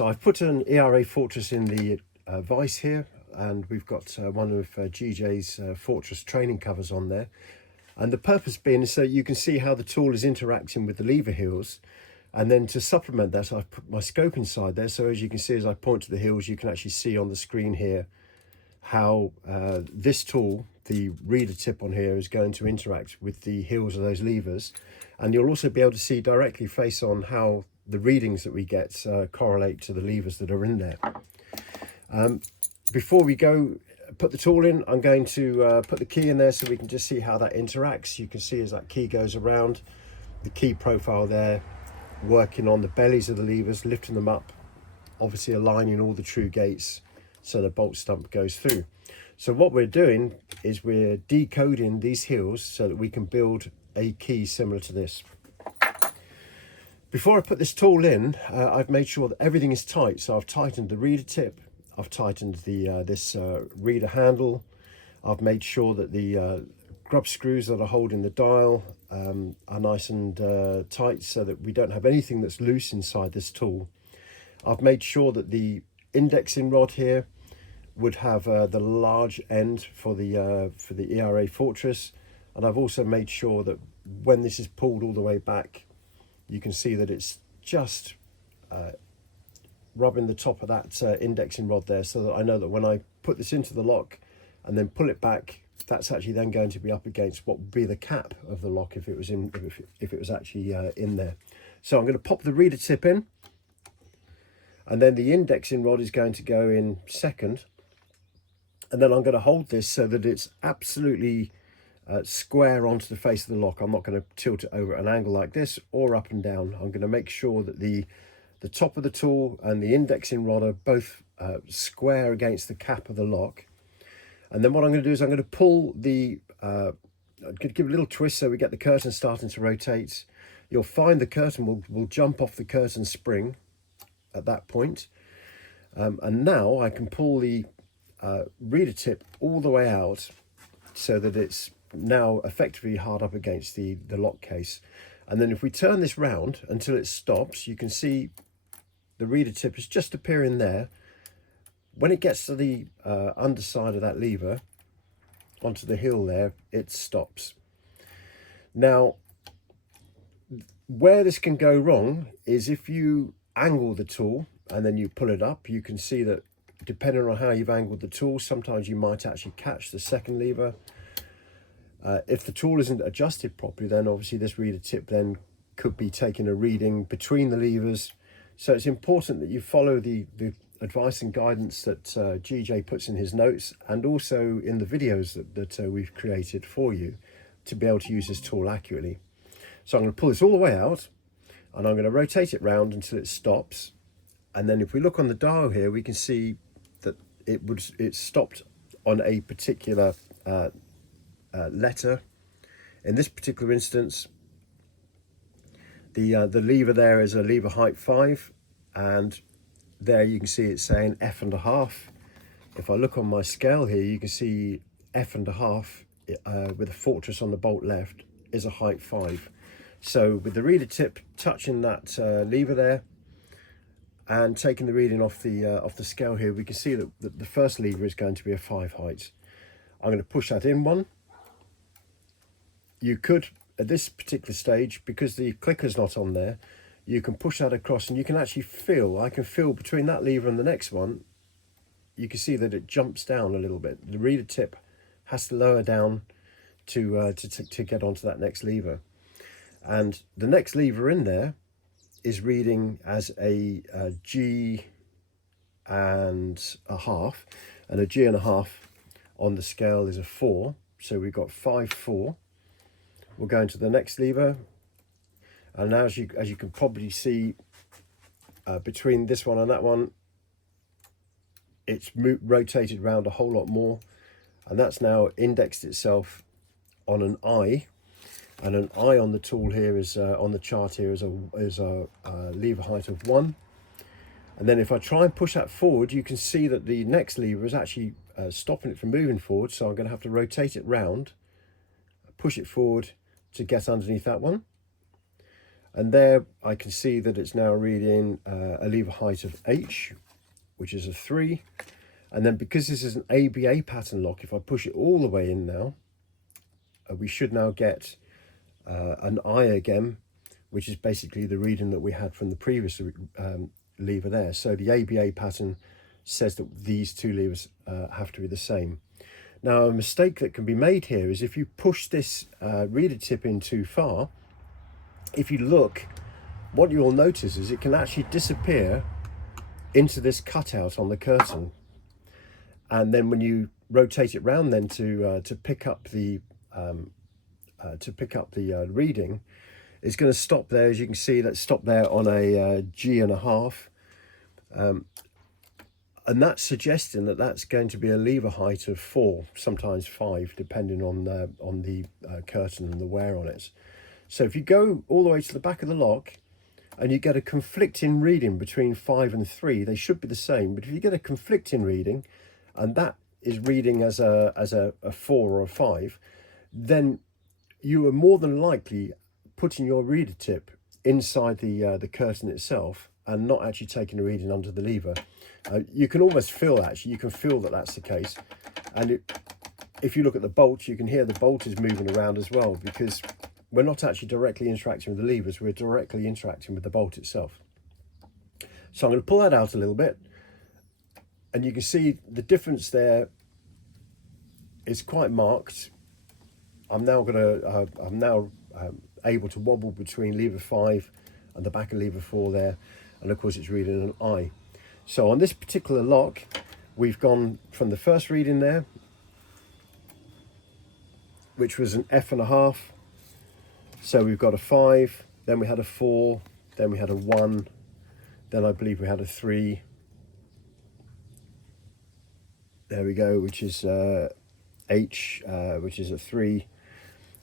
So I've put an ERA Fortress in the vise here, and we've got one of GJ's Fortress training covers on there. And the purpose being is so you can see how the tool is interacting with the lever heels. And then to supplement that, I've put my scope inside there. So as you can see, as I point to the heels, you can actually see on the screen here how this tool, the reader tip on here, is going to interact with the heels of those levers. And you'll also be able to see directly face on how the readings that we get correlate to the levers that are in there. Before we go put the tool in, I'm going to put the key in there so we can just see how that interacts. You can see as that key goes around, the key profile there, working on the bellies of the levers, lifting them up, obviously aligning all the true gates so the bolt stump goes through. So what we're doing is we're decoding these heels so that we can build a key similar to this. Before I put this tool in, I've made sure that everything is tight. So I've tightened the reader tip, I've tightened the this reader handle, I've made sure that the grub screws that are holding the dial are nice and tight so that we don't have anything that's loose inside this tool. I've made sure that the indexing rod here would have the large end for the ERA Fortress, and I've also made sure that when this is pulled all the way back, you can see that it's just rubbing the top of that indexing rod there, so that I know that when I put this into the lock and then pull it back, that's actually then going to be up against what would be the cap of the lock if it was in, if it was actually in there. So I'm going to pop the reader tip in, and then the indexing rod is going to go in second, and then I'm going to hold this so that it's absolutely square onto the face of the lock. I'm not going to tilt it over at an angle like this or up and down. I'm going to make sure that the top of the tool and the indexing rod are both square against the cap of the lock. And then what I'm going to do is I'm going to pull the I'm going to give it a little twist so we get the curtain starting to rotate. You'll find the curtain will jump off the curtain spring at that point. And now I can pull the reader tip all the way out so that it's now effectively hard up against the lock case. And then if we turn this round until it stops, you can see the reader tip is just appearing there. When it gets to the underside of that lever onto the heel there, it stops. Now where this can go wrong is if you angle the tool and then you pull it up, you can see that depending on how you've angled the tool, sometimes you might actually catch the second lever. If the tool isn't adjusted properly, then obviously this reader tip then could be taking a reading between the levers. So it's important that you follow the advice and guidance that GJ puts in his notes, and also in the videos that we've created for you, to be able to use this tool accurately. So I'm going to pull this all the way out, and I'm going to rotate it round until it stops. And then if we look on the dial here, we can see that it stopped on a particular letter. In this particular instance, the lever there is a lever height 5, and there you can see it's saying F1/2. If I look on my scale here, you can see F1/2 with a Fortress on the bolt left is a height 5. So with the reader tip touching that lever there and taking the reading off the scale here, we can see that the first lever is going to be a 5 height. I'm going to push that in one. You could, at this particular stage, because the clicker's not on there, you can push that across, and you can actually feel, I can feel between that lever and the next one, you can see that it jumps down a little bit. The reader tip has to lower down to get onto that next lever. And the next lever in there is reading as a G and a half, and a G and a half on the scale is a 4. So we've got 5, 4. We'll go into the next lever, and now as you can probably see between this one and that one, it's rotated around a whole lot more, and that's now indexed itself on an I. And an I on the tool here is on the chart here is a lever height of 1. And then if I try and push that forward, you can see that the next lever is actually stopping it from moving forward. So I'm going to have to rotate it round, push it forward to get underneath that one. And there I can see that it's now reading a lever height of H, which is a 3. And then because this is an ABA pattern lock, if I push it all the way in now, we should now get an I again, which is basically the reading that we had from the previous lever there. So the ABA pattern says that these two levers have to be the same. Now, a mistake that can be made here is if you push this reader tip in too far, if you look, what you'll notice is it can actually disappear into this cutout on the curtain. And then when you rotate it round then to pick up the reading, it's going to stop there. As you can see, let's stop there on a G1/2, and that's suggesting that that's going to be a lever height of 4, sometimes 5, depending on the curtain and the wear on it. So if you go all the way to the back of the lock and you get a conflicting reading between 5 and 3, they should be the same. But if you get a conflicting reading, and that is reading as a 4 or a 5, then you are more than likely putting your reader tip inside the curtain itself and not actually taking a reading under the lever. You can almost feel, actually, you can feel that that's the case. And if you look at the bolt, you can hear the bolt is moving around as well, because we're not actually directly interacting with the levers, we're directly interacting with the bolt itself. So I'm going to pull that out a little bit, and you can see the difference there is quite marked. I'm now able to wobble between lever 5 and the back of lever 4 there, and of course it's reading an I. So on this particular lock, we've gone from the first reading there, which was an F1/2. So we've got a 5, then we had a 4, then we had a 1, then I believe we had a 3. There we go, which is H, which is a 3,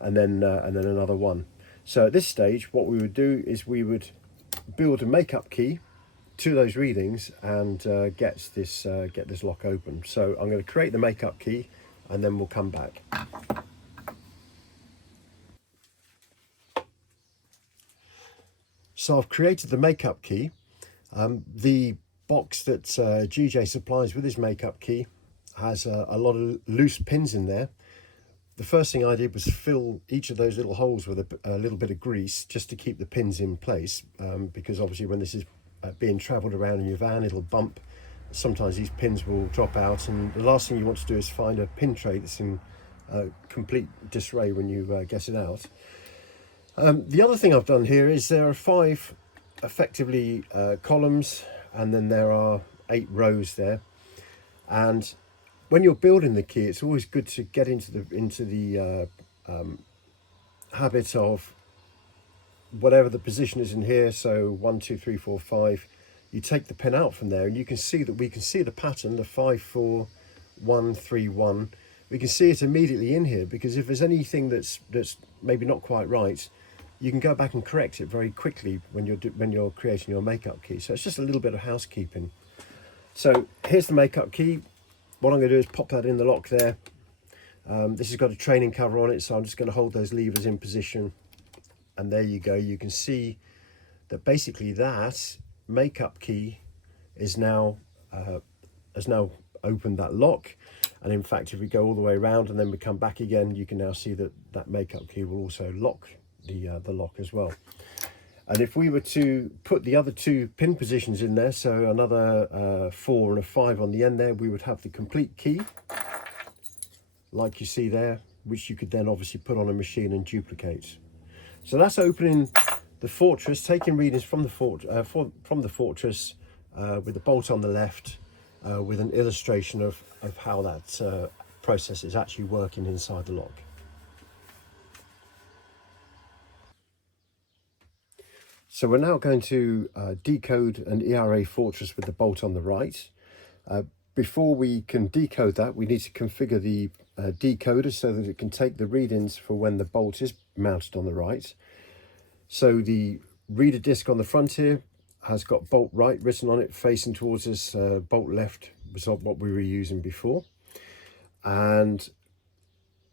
and then another 1. So at this stage, what we would do is we would build a makeup key to those readings and get this lock open. So I'm going to create the makeup key, and then we'll come back. So I've created the makeup key. The box that GJ supplies with his makeup key has a lot of loose pins in there. The first thing I did was fill each of those little holes with a little bit of grease just to keep the pins in place, because obviously when this is being travelled around in your van, it'll bump. Sometimes these pins will drop out, and the last thing you want to do is find a pin tray that's in complete disarray when you get it out. The other thing I've done here is there are 5 effectively columns, and then there are 8 rows there. And when you're building the key, it's always good to get into the habit of whatever the position is in here. So 1, 2, 3, 4, 5. You take the pin out from there, and you can see that we can see the pattern, the 5, 4, 1, 3, 1. We can see it immediately in here, because if there's anything that's maybe not quite right, you can go back and correct it very quickly when you're creating your makeup key. So it's just a little bit of housekeeping. So here's the makeup key. What I'm going to do is pop that in the lock there. This has got a training cover on it, so I'm just going to hold those levers in position, and there you go. You can see that basically that makeup key is now has now opened that lock. And in fact, if we go all the way around and then we come back again, you can now see that that makeup key will also lock the lock as well. And if we were to put the other 2 pin positions in there, so another 4 and a 5 on the end there, we would have the complete key, like you see there, which you could then obviously put on a machine and duplicate. So that's opening the Fortress, taking readings from the Fortress with the bolt on the left, with an illustration of how that process is actually working inside the lock. So we're now going to decode an ERA Fortress with the bolt on the right. Before we can decode that, we need to configure the decoder so that it can take the readings for when the bolt is mounted on the right. So the reader disc on the front here has got bolt right written on it, facing towards us. Bolt left was what we were using before. And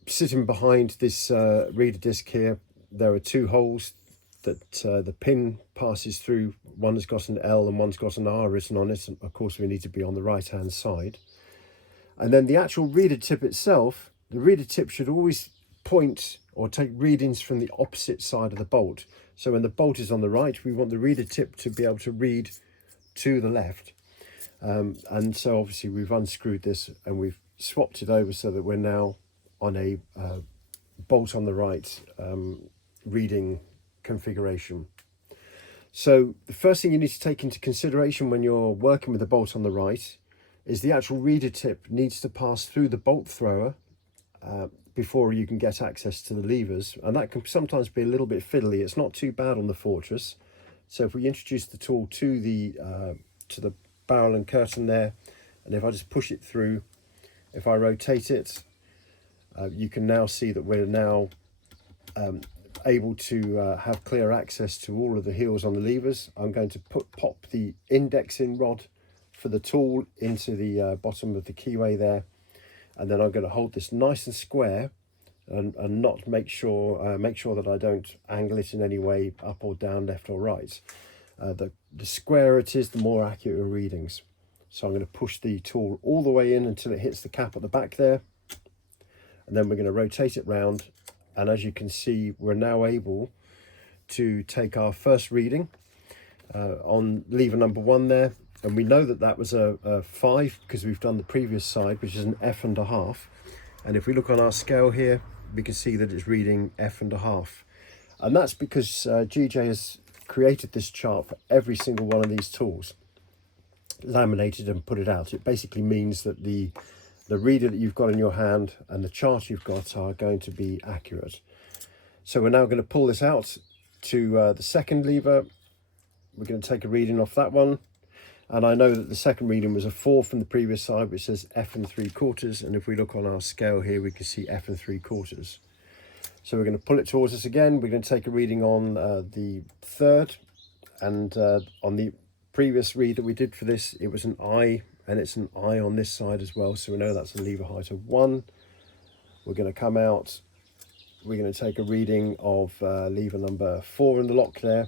sitting behind this reader disc here, there are 2 holes. that the pin passes through. One has got an L and one's got an R written on it, and of course we need to be on the right hand side. And then the actual reader tip itself, the reader tip should always point or take readings from the opposite side of the bolt. So when the bolt is on the right, we want the reader tip to be able to read to the left. And so obviously we've unscrewed this and we've swapped it over so that we're now on a bolt on the right reading configuration. So the first thing you need to take into consideration when you're working with the bolt on the right is the actual reader tip needs to pass through the bolt thrower before you can get access to the levers, and that can sometimes be a little bit fiddly. It's not too bad on the Fortress. So if we introduce the tool to the barrel and curtain there, and if I just push it through, if I rotate it, you can now see that we're now able to have clear access to all of the heels on the levers. I'm going to pop the indexing rod for the tool into the bottom of the keyway there, and then I'm going to hold this nice and square and not make sure that I don't angle it in any way up or down, left or right. The squarer it is, the more accurate your readings. So I'm going to push the tool all the way in until it hits the cap at the back there, and then we're going to rotate it round, and as you can see we're now able to take our first reading on lever number 1 there, and we know that that was a 5 because we've done the previous side, which is an F1/2, and if we look on our scale here we can see that it's reading F1/2, and that's because GJ has created this chart for every single one of these tools, laminated and put it out. It basically means that the reader that you've got in your hand and the chart you've got are going to be accurate. So we're now going to pull this out to the second lever. We're going to take a reading off that one, and I know that the second reading was a 4 from the previous side, which says F3/4, and if we look on our scale here we can see F3/4. So we're going to pull it towards us again. We're going to take a reading on the third, and on the previous read that we did for this it was an I, and it's an I on this side as well, so we know that's a lever height of 1. We're going to come out, we're going to take a reading of lever number 4 in the lock there,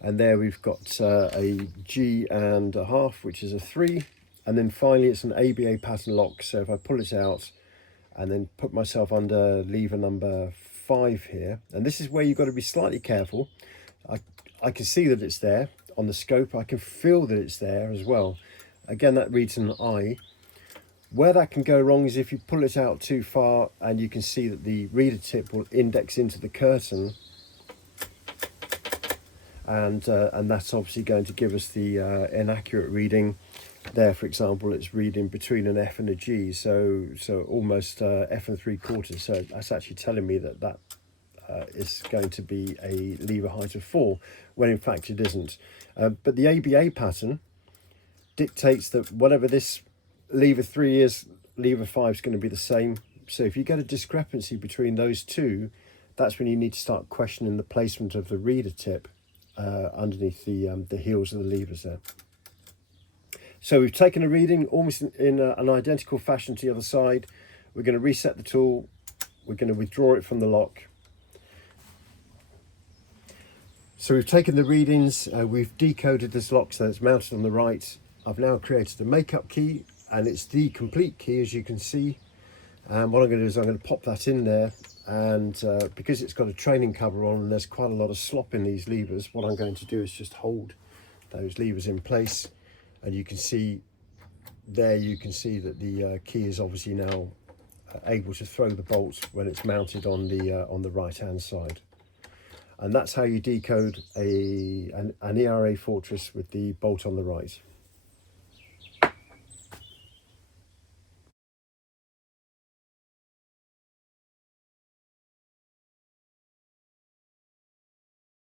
and there we've got a G1/2, which is a 3, and then finally it's an ABA pattern lock. So if I pull it out and then put myself under lever number 5 here, and this is where you've got to be slightly careful. I can see that it's there on the scope, I can feel that it's there as well. Again, that reads an I. Where that can go wrong is if you pull it out too far, and you can see that the reader tip will index into the curtain, and that's obviously going to give us the inaccurate reading. There, for example, it's reading between an F and a G, so almost F3/4. So that's actually telling me that is going to be a lever height of 4, when in fact it isn't. But the ABA pattern dictates that whatever this lever 3 is, lever 5 is going to be the same. So if you get a discrepancy between those two, that's when you need to start questioning the placement of the reader tip underneath the heels of the levers there. So we've taken a reading almost in an identical fashion to the other side. We're going to reset the tool, we're going to withdraw it from the lock. So we've taken the readings, we've decoded this lock so it's mounted on the right. I've now created a makeup key, and it's the complete key, as you can see. And what I'm going to do is I'm going to pop that in there, and because it's got a training cover on and there's quite a lot of slop in these levers, what I'm going to do is just hold those levers in place, and you can see there, you can see that the key is obviously now able to throw the bolt when it's mounted on the right hand side. And that's how you decode an ERA Fortress with the bolt on the right.